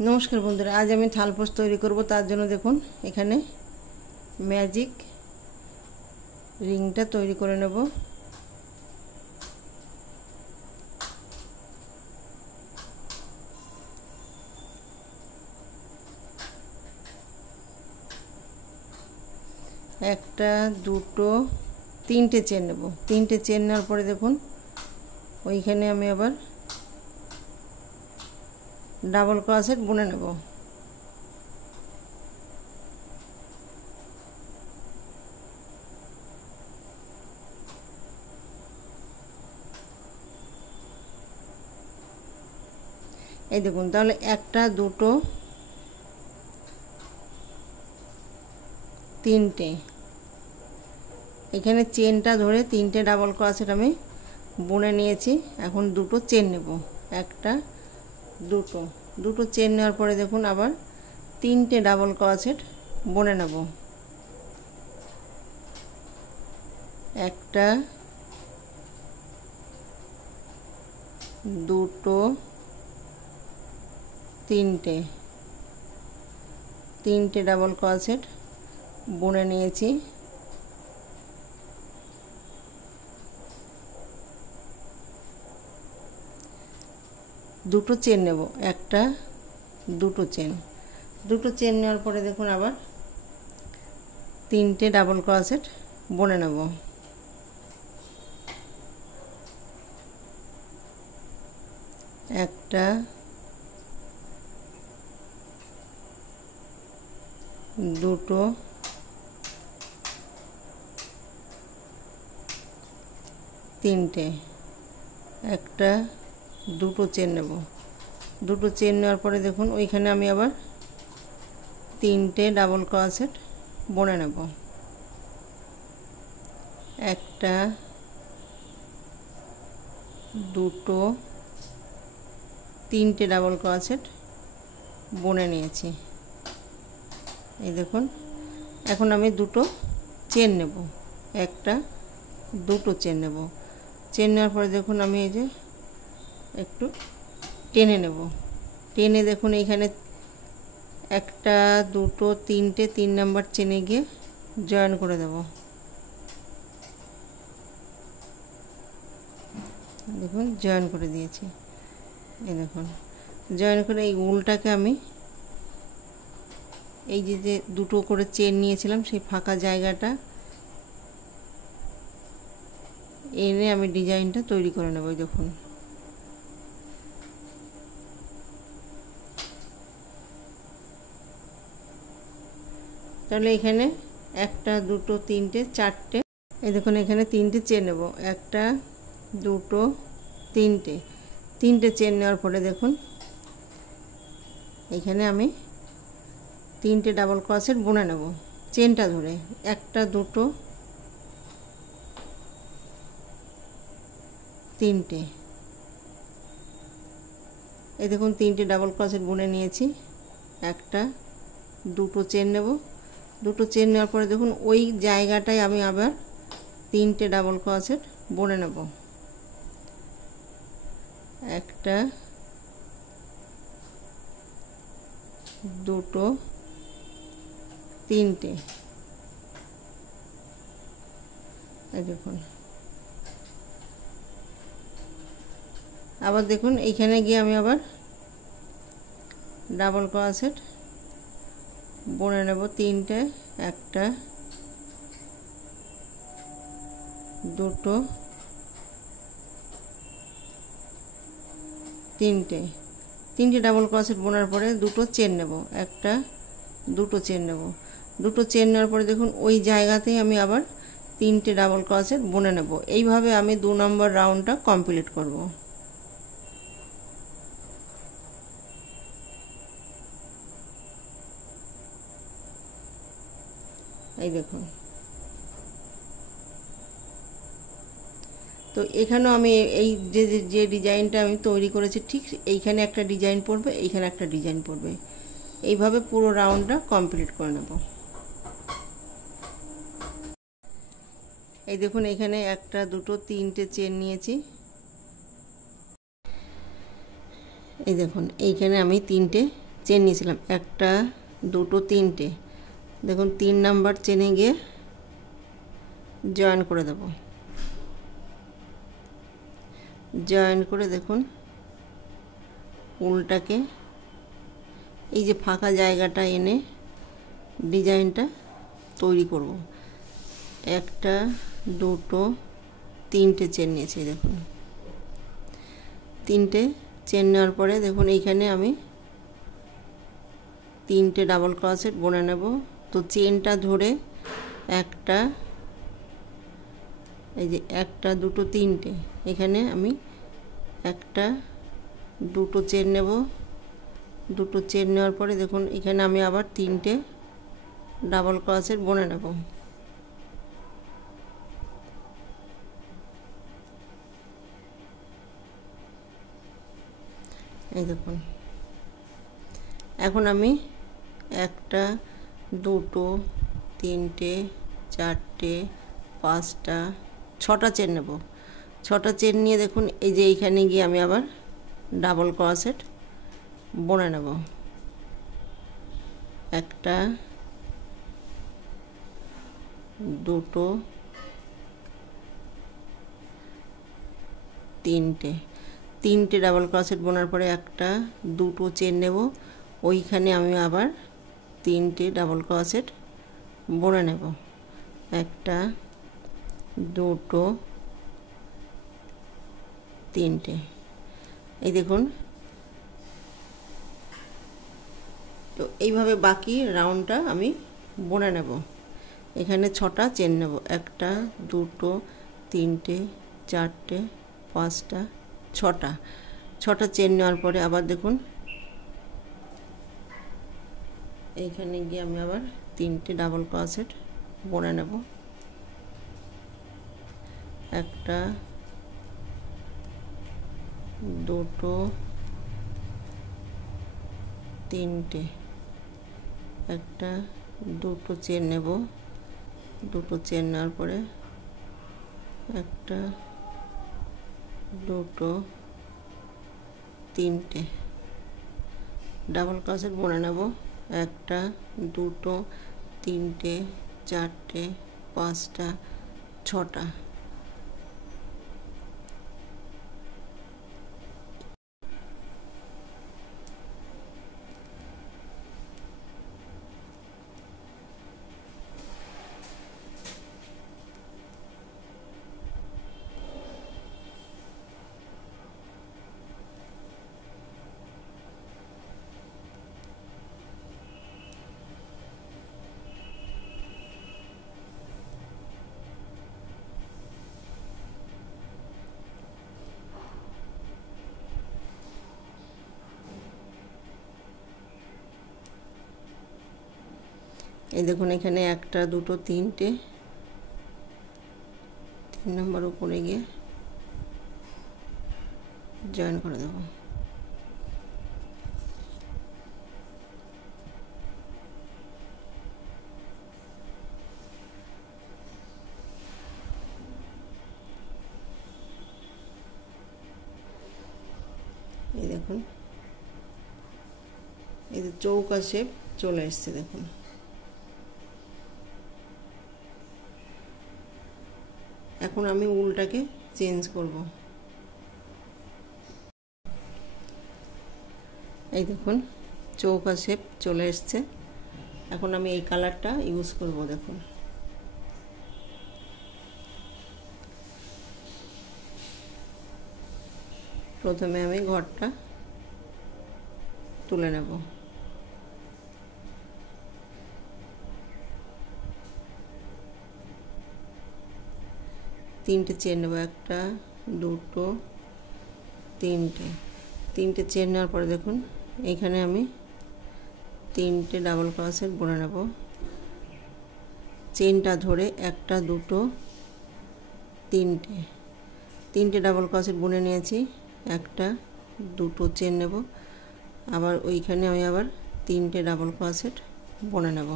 नमस्कार बंधुरा आज आमी थालपोस तैरी करब तार जोन्नो देखुन एखाने मैजिक रिंगटा तैरी करे नेब। একটা দুটো তিনটে চেন নেব। তিনটে চেন নেওয়ার পরে দেখুন ওইখানে আমি আবার ডাবল ক্রোশেট বুনে নেব। এই দেখুন তাহলে একটা দুটো তিনটে এখানে চেনটা ধরে তিনটে ডাবল ক্রোশেট আমি বুনে নিয়েছি। এখন দুটো চেন নেব। একটা দুটো দুটো চেন নেওয়ার পরে দেখুন আবার তিনটে ডাবল ক্রোশেট বুনে নেব। একটা দুটো তিনটে তিনটে ডাবল ক্রোশেট বুনে নিয়েছি। দুটো চেন নেব। একটা দুটো চেন নেওয়ার পরে দেখুন আবার তিনটে ডাবল ক্রোশেট বুনে নেব। একটা দুটো তিনটে একটা দুটো চেন নেব। দুটো চেন নেওয়ার পরে দেখুন ওইখানে আমি আবার তিনটে ডাবল ক্রোশেট বুনে নেব। একটা দুটো তিনটে ডাবল ক্রোশেট বুনে নিয়েছি। এই দেখুন এখন আমি দুটো চেন নেব। একটা দুটো চেন নেব। চেন নেওয়ার পরে দেখুন আমি এই যে একটু টেনে নেব। টেনে দেখুন এইখানে একটা দুটো তিনটে তিন নাম্বার চেনে গিয়ে জয়েন করে দেব। দেখুন জয়েন করে দিয়েছি। এই দেখুন জয়েন করে এই উলটাকে আমি এই যে দুটো করে চেন নিয়েছিলাম সেই ফাঁকা জায়গাটা এনে আমি ডিজাইনটা তৈরি করে নেব। দেখুন তাহলে এখানে একটা দুটো তিনটে চারটে এই দেখুন এখানে তিনটে চেন নেব। একটা দুটো তিনটে তিনটে চেন নেওয়ার পরে দেখুন এখানে আমি তিনটে ডাবল ক্রোশেট বুনে নেব চেনটা ধরে। একটা দুটো তিনটে এই দেখুন তিনটে ডাবল ক্রোশেট বুনে নিয়েছি। একটা দুটো চেন নেব। দুটো চেন নেওয়ার পরে দেখুন ওই জায়গাটায় আমি আবার তিনটে ডাবল ক্রোশেট বুনে নেব। একটা দুটো তিনটে এই দেখুন আবার দেখুন এইখানে গিয়ে আমি আবার ডাবল ক্রোশেট বুনে নেব তিনটে। একটা দুটো তিনটে তিনটে ডাবল ক্রোশেট বোনার পরে দুটো চেন নেব। একটা দুটো চেন নেব। দুটো চেন নেওয়ার পরে দেখুন ওই জায়গাতেই আমি আবার তিনটে ডাবল ক্রোশেট বুনে নেব। এইভাবে আমি 2 নম্বর রাউন্ডটা কমপ্লিট করব। এই দেখুন তো এখানেও আমি এই যে ডিজাইনটা আমি তৈরি করেছি ঠিক এইখানে একটা ডিজাইন পড়বে, এইখানে একটা ডিজাইন পড়বে। এইভাবে পুরো রাউন্ডটা কমপ্লিট করে নেব। এই দেখুন এখানে একটা দুটো তিনটে চেন নিয়েছি। এই দেখুন এইখানে আমি তিনটে চেন নিয়েছিলাম, একটা দুটো তিনটে, দেখুন 3 নাম্বার চেনে গিয়ে জয়েন করে দেব। জয়েন করে দেখুন উলটাকে এই যে ফাঁকা জায়গাটা এনে ডিজাইনটা তৈরি করব। একটা দুটো তিনটে চেন নিয়েছি, দেখুন 3টে চেন নেওয়ার পরে দেখুন এইখানে আমি 3টে ডাবল ক্রোশেট বুনে নেব। তো চেনটা ধরে একটা, এই যে একটা দুটো তিনটে, এখানে আমি একটা দুটো চেন নেব। দুটো চেন নেওয়ার পরে দেখুন এখানে আমি আবার 3টে ডাবল ক্রোশেট বুনে নেব। এই দেখুন এখন আমি একটা দুটো তিনটে চারটে পাঁচটা 6টা চেন নেব। 6টা চেন নিয়ে দেখুন এই যে এইখানে গিয়ে আমি আবার ডাবল ক্রোশেট বুনে নেব। একটা দুটো তিনটে ডাবল ক্রোশেট বোনার পরে একটা দুটো চেন নেব, ওইখানে আমি আবার 3টে ডাবল ক্রোশেট বুনে নেব। একটা দুটো তিনটে, এই দেখুন। তো এইভাবে বাকি রাউন্ডটা আমি বুনে নেব। এখানে 6টা চেন নেব, একটা দুটো তিনটে চারটে পাঁচটা 6টা চেন নেওয়ার পরে আবার দেখুন এইখানে গিয়ে আমি আবার 3টে ডাবল ক্রোশেট বুনে নেব। একটা দুটো তিনটে, একটা দুটো চেন নেব। দুটো চেন নেওয়ার পরে একটা দুটো তিনটে ডাবল ক্রোশেট বুনে নেব। একটা দুটো তিনটে চারটে পাঁচটা 6টা। এই দেখুন এখানে একটা দুটো তিনটে, 3 নম্বর উপরে গিয়ে জয়েন করে দেব। এই দেখুন এই যে চৌকা শেপ চলে এসছে, দেখুন। এখন আমি উলটাকে চেঞ্জ করব। এই দেখুন চৌকা শেপ চলে এসছে। এখন আমি এই কালারটা ইউজ করব। দেখুন প্রথমে আমি ঘরটা তুলে নেব। তিনটে চেন নেব, একটা দুটো তিনটে চেন নেওয়ার পরে দেখুন এইখানে আমি 3টে ডাবল ক্রোশেট বুনে নেব। চেনটা ধরে একটা দুটো তিনটে ডাবল ক্রোশেট বুনে নিয়েছি। একটা দুটো চেন নেব, আবার ওইখানে আমি আবার 3টে ডাবল ক্রোশেট বুনে নেব।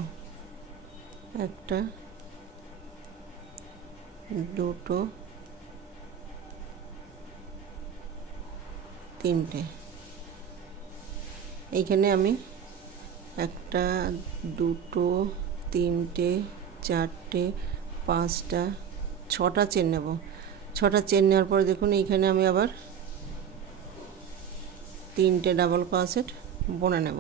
একটা দুটো তিনটে, এইখানে আমি একটা, দুটো, তিনটে, চারটে, পাঁচটা, ছটা চেন নেব। ছটা চেন নেওয়ার পরে দেখুন এইখানে আমি আবার তিনটে ডাবল ক্রোশেট বুনে নেব।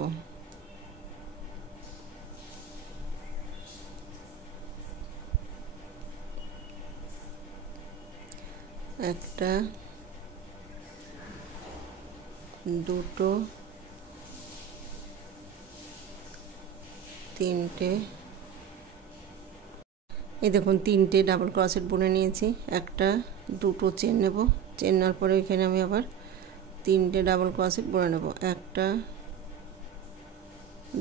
একটা, দুটো, তিনটে, এই দেখুন তিনটে ডাবল ক্রোশেট বুনে নিয়েছি। একটা, দুটো চেন নেব। চেন নেওয়ার পরে এখানে আমি আবার তিনটে ডাবল ক্রোশেট বুনে নেব। একটা,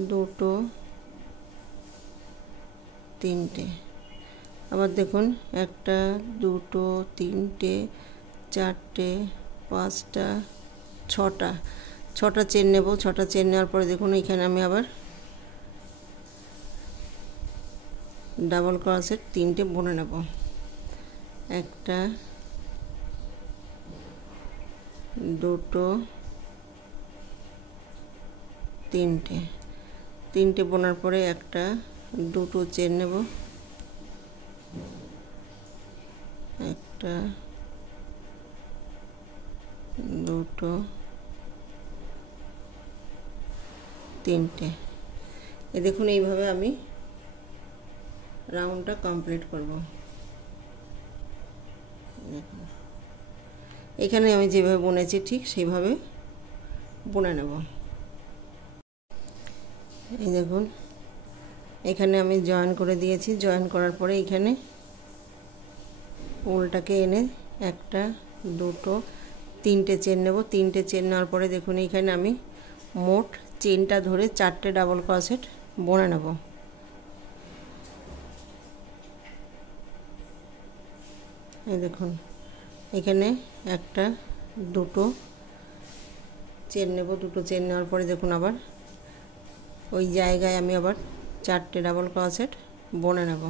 দুটো, তিনটে। আবার দেখুন একটা, দুটো, তিনটে, চারটে, পাঁচটা, ছটা। ছটা চেন নেব। ছটা চেন নেওয়ার পরে দেখুন এখানে আমি আবার ডাবল ক্রোশেট তিনটে বুনে নেব। একটা, দুটো, তিনটে। তিনটে বোনার পরে একটা, দুটো চেন নেব। একটা, দুটো, তিনটে। এ দেখুন এইভাবে আমি রাউন্ডটা কমপ্লিট করব। এখানে আমি যেভাবে বুনেছি ঠিক সেইভাবে বুনে নেব। এই দেখুন এখানে আমি জয়েন করে দিয়েছি। জয়েন করার পরে এখানে উলটাকে এনে একটা, দুটো, তিনটে চেন নেব। তিনটে চেন নেওয়ার পরে দেখুন এইখানে আমি মোট চেনটা ধরে চারটে ডাবল ক্রোশেট বুনে নেব। এই দেখুন এখানে একটা, দুটো চেন নেব। দুটো চেন নেওয়ার পরে দেখুন আবার ওই জায়গায় আমি আবার চারটে ডাবল ক্রোশেট বুনে নেব।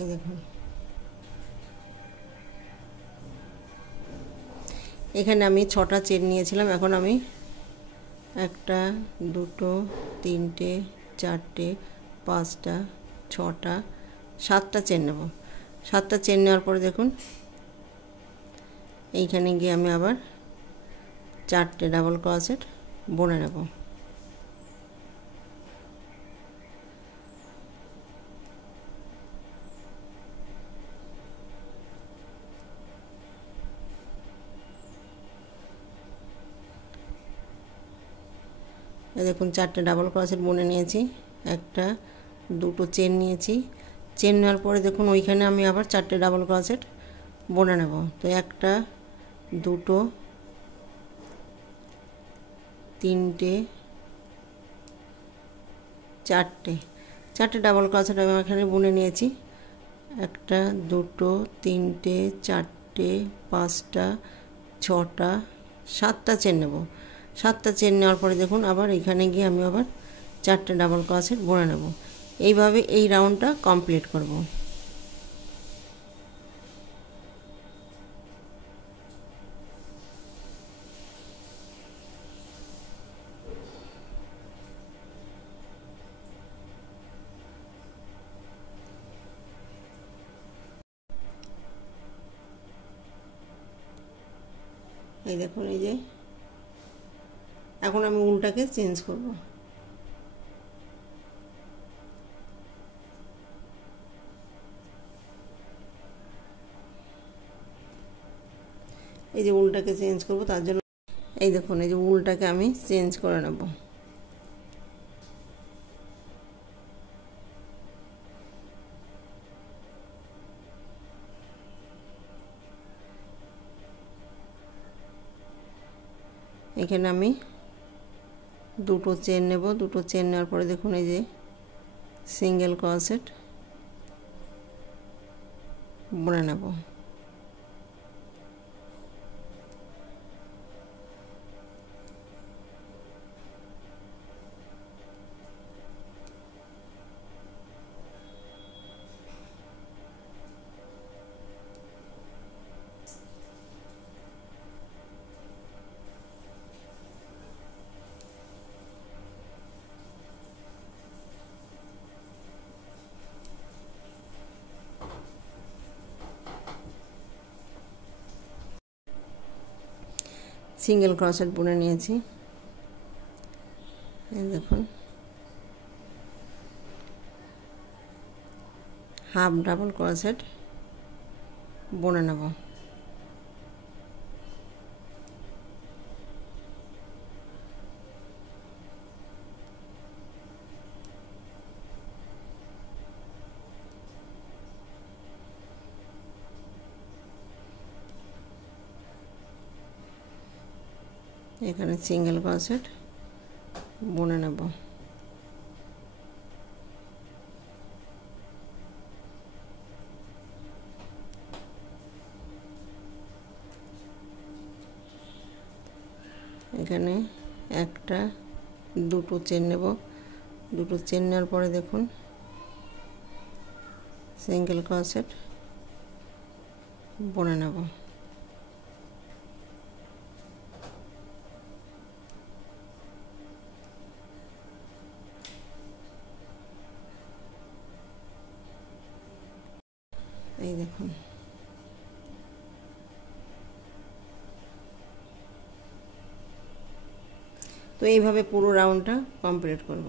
এই দেখুন এখানে আমি ছটা চেন নিয়েছিলাম। এখন আমি একটা, দুটো, তিনটে, চারটে, পাঁচটা, ছটা, সাতটা চেন নেব। সাতটা চেন নেওয়ার পরে দেখুন এইখানে গিয়ে আমি আবার চারটে ডাবল ক্রোশেট বুনে নেব। এই দেখুন চারটে ডাবল ক্রোশেট বুনে নিয়েছি। একটা, দুটো চেন নিয়েছি। চেন নেওয়ার পরে দেখুন ওইখানে আমি আবার চারটে ডাবল ক্রোশেট বুনে নেব। তো একটা, দুটো, তিনটে, চারটে। চারটে ডাবল ক্রোশেট আমি এখানে বুনে নিয়েছি। একটা, দুটো, তিনটে, চারটে, পাঁচটা, ছটা, সাতটা চেন নেব। সাতটা চেন নেওয়ার পরে দেখুন আবার এখানে গিয়ে আমি আবার চারটে ডাবল ক্রোশেট বুনে নেব। এইভাবে এই রাউন্ডটা কমপ্লিট করব। এই দেখুন এই যে এখন আমি উলটাকে চেঞ্জ করব। এই যে উলটাকে চেঞ্জ করব তার জন্য এই দেখুন এই যে উলটাকে আমি চেঞ্জ করে নেব। এখানে আমি দুটো চেন নেব। দুটো চেন নেওয়ার পরে দেখুন এই যে সিঙ্গেল ক্রোশেট বুনে নেব। সিঙ্গেল ক্রোশেট বুনে নিয়েছি। এই দেখুন হাফ ডাবল ক্রোশেট বুনে নেব। এখানে সিঙ্গেল ক্রোশেট বুনে নেব। এখানে একটা দুটো চেন নেব, দুটো চেন নেওয়ার পরে দেখুন সিঙ্গেল ক্রোশেট বুনে নেব। এই দেখুন তো এইভাবে পুরো রাউন্ডটা কমপ্লিট করব।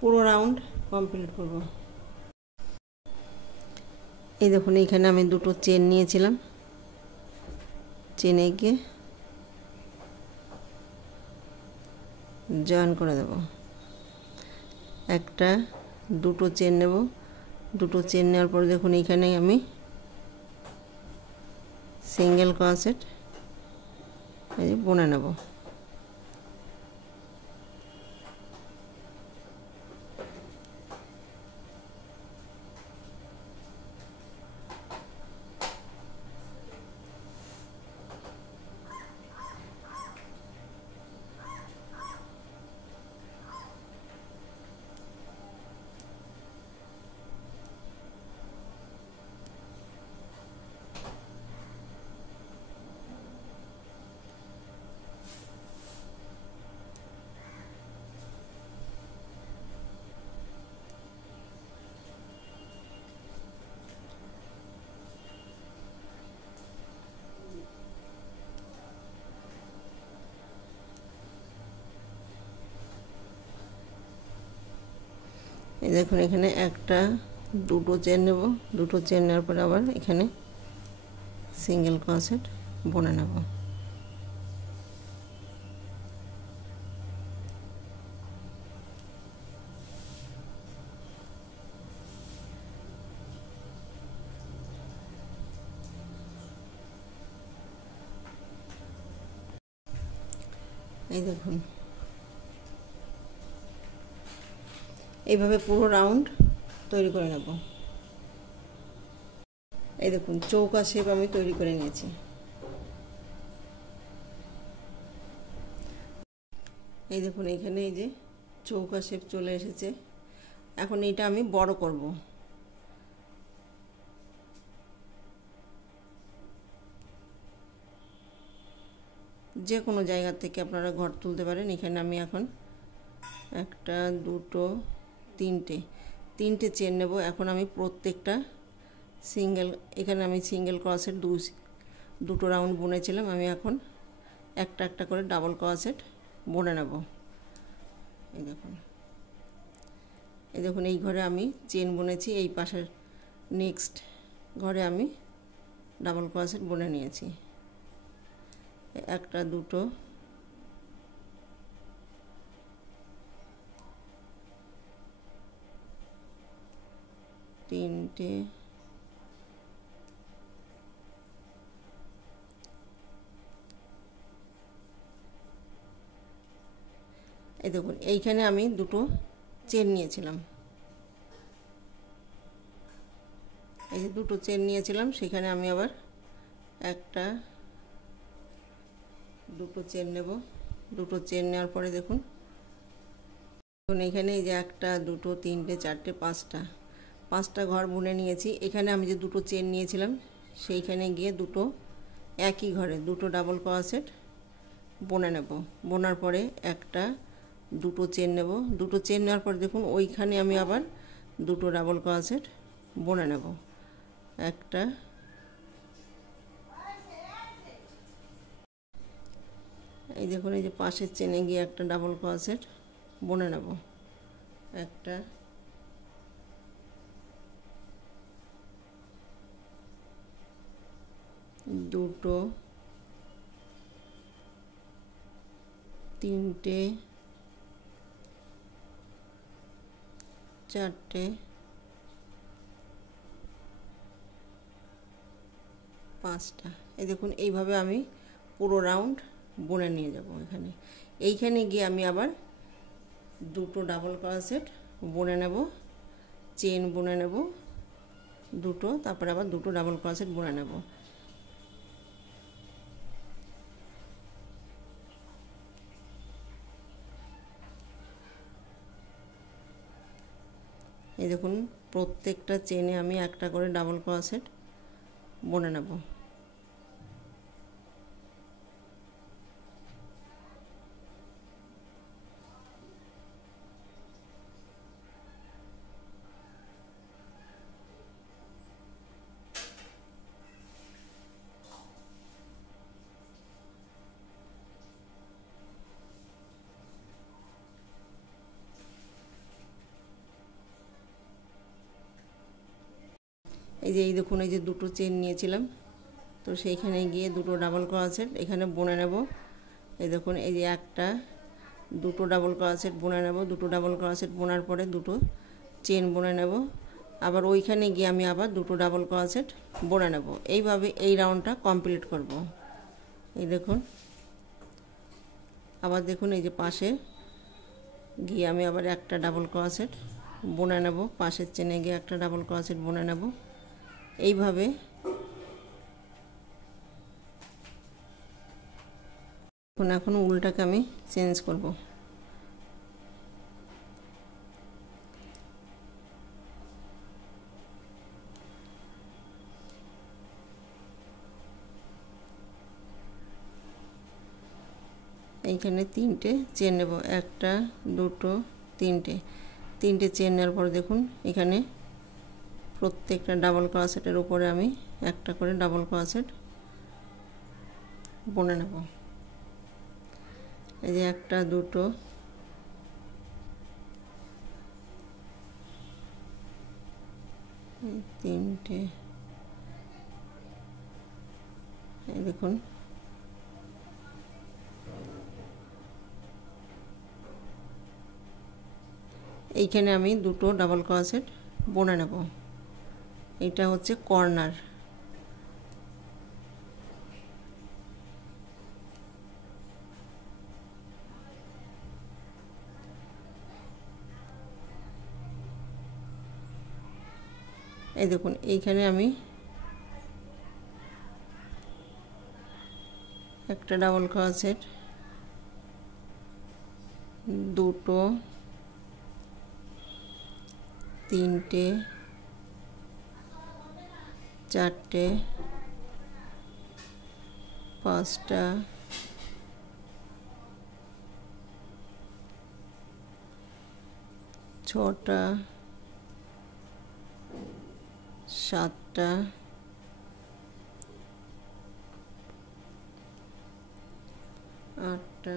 পুরো রাউন্ড কমপ্লিট করব। এই দেখুন এইখানে আমি দুটো চেন নিয়েছিলাম, চেনে গিয়ে জয়েন করে দেব। একটা দুটো চেন নেব, দুটো চেন নেওয়ার পরে দেখুন এইখানে আমি সিঙ্গেল ক্রোশেট এই বুনে নেব। এই দেখুন এখানে একটা দুটো চেন নেব, দুটো চেন নেওয়ার পরে আবার এখানে সিঙ্গেল ক্রোশেট বুনে নেব। এই দেখুন এইভাবে পুরো রাউন্ড তৈরি করে নেব। এই দেখুন চৌকা শেপ আমি তৈরি করে নিয়েছি। এই দেখুন এখানে এই যে চৌকা শেপ চলে এসেছে। এখন এটা আমি বড় করব। যে কোনো জায়গা থেকে আপনারা ঘর তুলতে পারেন। এখানে আমি এখন একটা দুটো তিনটে চেন নেব। এখন আমি প্রত্যেকটা সিঙ্গেল, এখানে আমি সিঙ্গেল ক্রোশেট দুটো রাউন্ড বুনেছিলাম, আমি এখন একটা একটা করে ডাবল ক্রোশেট বুনে নেব। এই দেখুন এই ঘরে আমি চেন বুনেছি, এই পাশের নেক্সট ঘরে আমি ডাবল ক্রোশেট বুনে নিয়েছি। একটা, দুটো, তিনটে, এই দেখুন এইখানে আমি দুটো চেন নিয়েছিলাম, এই যে দুটো চেন নিয়েছিলাম, সেখানে আমি আবার একটা, দুটো চেন নেব। দুটো চেন নেওয়ার পরে দেখুন এখানে এই যে একটা, দুটো, তিনটে, চারটে, পাঁচটা ঘর বুনে নিয়েছি। এখানে আমি যে দুটো চেন নিয়েছিলাম সেইখানে গিয়ে দুটো একই ঘরে দুটো ডাবল ক্রোশেট বুনে নেব। বোনার পরে একটা, দুটো চেন নেব। দুটো চেন নেওয়ার পরে দেখুন ওইখানে আমি আবার দুটো ডাবল ক্রোশেট বুনে নেব। একটা, এই দেখুন এই যে পাশের চেনে গিয়ে একটা ডাবল ক্রোশেট বুনে নেব। একটা, দুটো, তিনটে, চারটে, পাঁচটা। এই দেখুন এইভাবে আমি পুরো রাউন্ড বুনে নিয়ে যাব। এইখানে গিয়ে আমি আবার দুটো ডাবল ক্রোশেট বুনে নেব, চেন বুনে নেব দুটো, তারপরে আবার দুটো ডাবল ক্রোশেট বুনে নেব। এই দেখুন প্রত্যেকটা চেনে আমি একটা করে ডাবল ক্রোশেট বুনে নেব। এই দেখুন এই যে দুটো চেন নিয়েছিলাম, তো সেইখানে গিয়ে দুটো ডাবল ক্রোশেট এখানে বুনে নেব। এই দেখুন এই যে একটা, দুটো ডাবল ক্রোশেট বুনে নেব। দুটো ডাবল ক্রোশেট বোনার পরে দুটো চেন বুনে নেব। আবার ওইখানে গিয়ে আমি আবার দুটো ডাবল ক্রোশেট বুনে নেব। এইভাবে এই রাউন্ডটা কমপ্লিট করব। এই দেখুন আবার দেখুন এই যে পাশে গিয়ে আমি আবার একটা ডাবল ক্রোশেট বুনে নেব। পাশের চেনে গিয়ে একটা ডাবল ক্রোশেট বুনে নেব। এইভাবে এখন উল্টাকে আমি চেঞ্জ করব। এইখানে তিনটে চেন নেব, একটা, দুটো, তিনটে চেন নেওয়ার পর দেখুন এখানে প্রত্যেকটা ডাবল ক্রোশেটের উপরে আমি একটা করে ডাবল ক্রোশেট বুনে নেব। এই যে একটা, দুটো, তিনটে, এই দেখুন এইখানে আমি দুটো ডাবল ক্রোশেট বুনে নেব। এটা হচ্ছে কর্নার। এই দেখুন এইখানে আমি একটা ডাবল ক্রোশেট, দুটো, তিনটে, চারটে, পাঁচটা, ছটা, সাতটা, আটটা,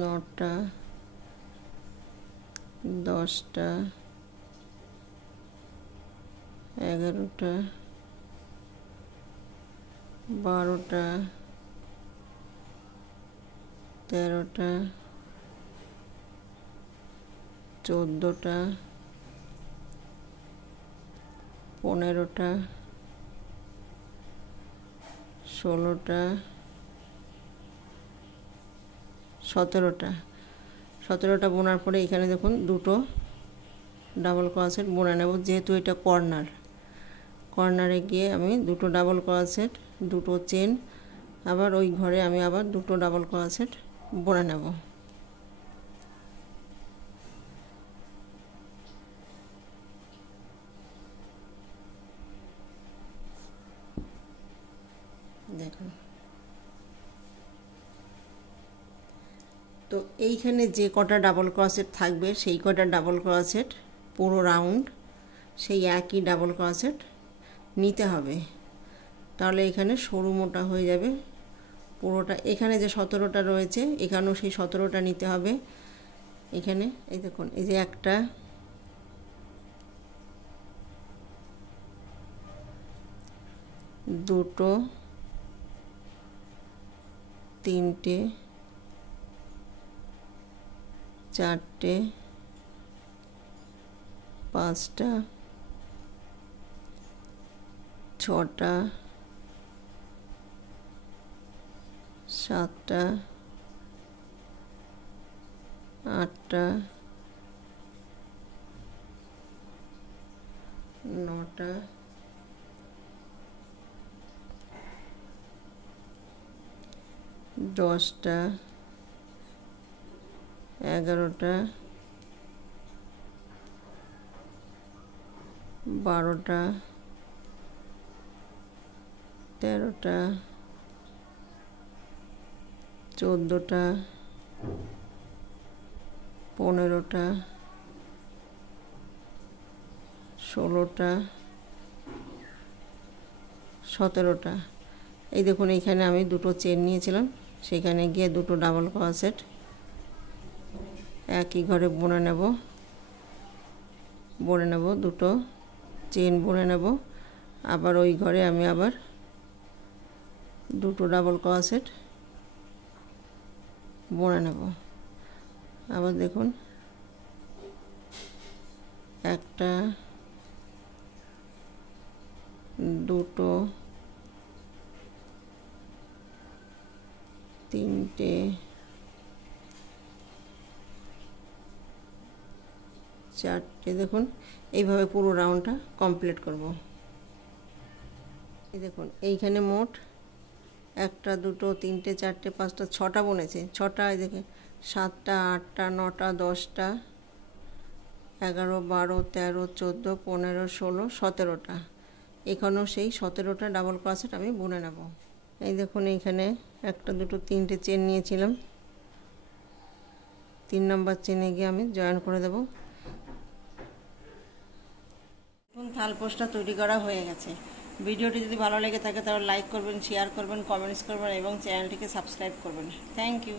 নটা, 10টা 11টা 12টা 13টা 14টা 15টা 16টা 17টা বোনার পরে এখানে দেখুন দুটো ডাবল ক্রোশেট বুনে নেব। যেহেতু এটা কর্নারে গিয়ে আমি দুটো ডাবল ক্রোশেট, দুটো চেন, আবার ওই ঘরে আমি আবার দুটো ডাবল ক্রোশেট বুনে নেব। দেখুন, তো এইখানে যে কটা ডাবল ক্রোশেট থাকবে সেই কটা ডাবল ক্রোশেট পুরো রাউন্ড সেই একই ডাবল ক্রোশেট নিতে হবে, তাহলে এখানে সরু মোটা হয়ে যাবে পুরোটা। এখানে যে 17টা রয়েছে এখানেও সেই 17টা নিতে হবে। এখানে এই দেখুন, এই যে একটা, দুটো, তিনটে, চারটে, পাঁচটা, ছটা, সাতটা, আটটা, নটা, 10টা, 11টা, 12টা, 13টা, 14টা, 15টা, 16টা, 17টা। এই দেখুন, এইখানে আমি দুটো চেন নিয়েছিলাম, সেখানে গিয়ে দুটো ডাবল ক্রোশেট একই ঘরে বুনে নেব, দুটো চেন বুনে নেব। আবার ওই ঘরে আমি আবার দুটো ডাবল ক্রোশেট বুনে নেব। আবার দেখুন, একটা, দুটো, তিনটে, চারটে। দেখুন, এইভাবে পুরো রাউন্ডটা কমপ্লিট করব। এই দেখুন, এইখানে মোট একটা, দুটো, তিনটে, চারটে, পাঁচটা, 6টা বুনেছে। 6টা, এই দেখে 7টা, 8টা, 9টা, 10টা, 11, 12, 13, 14, 15, 16, 17টা। এখানেও সেই 17টা ডাবল ক্রোশেট আমি বুনে নেব। এই দেখুন, এইখানে একটা, দুটো, তিনটে চেন নিয়েছিলাম, 3 নম্বর চেনে গিয়ে আমি জয়েন করে দেব। এখন থালপোস্টটা তৈরি করা হয়ে গেছে। ভিডিওটি যদি ভালো লেগে থাকে তাহলে লাইক করবেন, শেয়ার করবেন, কমেন্টস করবেন এবং চ্যানেলটিকে সাবস্ক্রাইব করবেন। Thank you.